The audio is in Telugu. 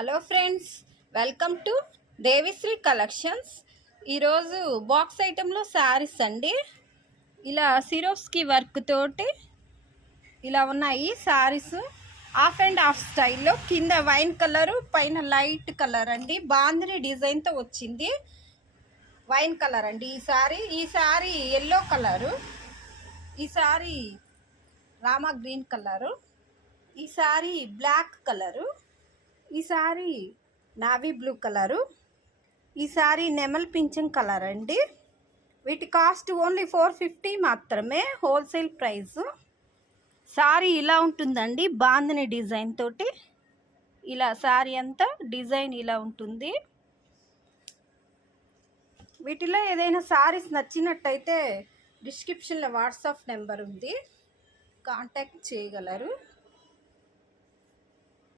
Hello friends, welcome to Devishri collections. ఈరోజు బాక్స్ ఐటెంలో శారీస్ అండి. ఇలా సిరోస్కి వర్క్ తోటి ఇలా ఉన్నాయి శారీస్. హాఫ్ అండ్ హాఫ్ స్టైల్లో, కింద వైన్ కలరు, పైన లైట్ కలర్ అండి. బాందిని డిజైన్తో వచ్చింది. వైన్ కలర్ అండి ఈ శారీ ఎల్లో కలరు, ఈ శారీ రామా గ్రీన్ కలరు, ఈ శారీ బ్లాక్ కలరు, ఈ శారీ నావీ బ్లూ కలరు, ఈ శారీ నెమల్ పింఛన్ కలర్ అండి. వీటి కాస్ట్ ఓన్లీ 450 మాత్రమే, హోల్సేల్ ప్రైస్. శారీ ఇలా ఉంటుందండి, బాందిని డిజైన్ తోటి. ఇలా శారీ అంతా డిజైన్ ఇలా ఉంటుంది. వీటిలో ఏదైనా శారీస్ నచ్చినట్టయితే డిస్క్రిప్షన్లో వాట్సాప్ నెంబర్ ఉంది, కాంటాక్ట్ చేయగలరు.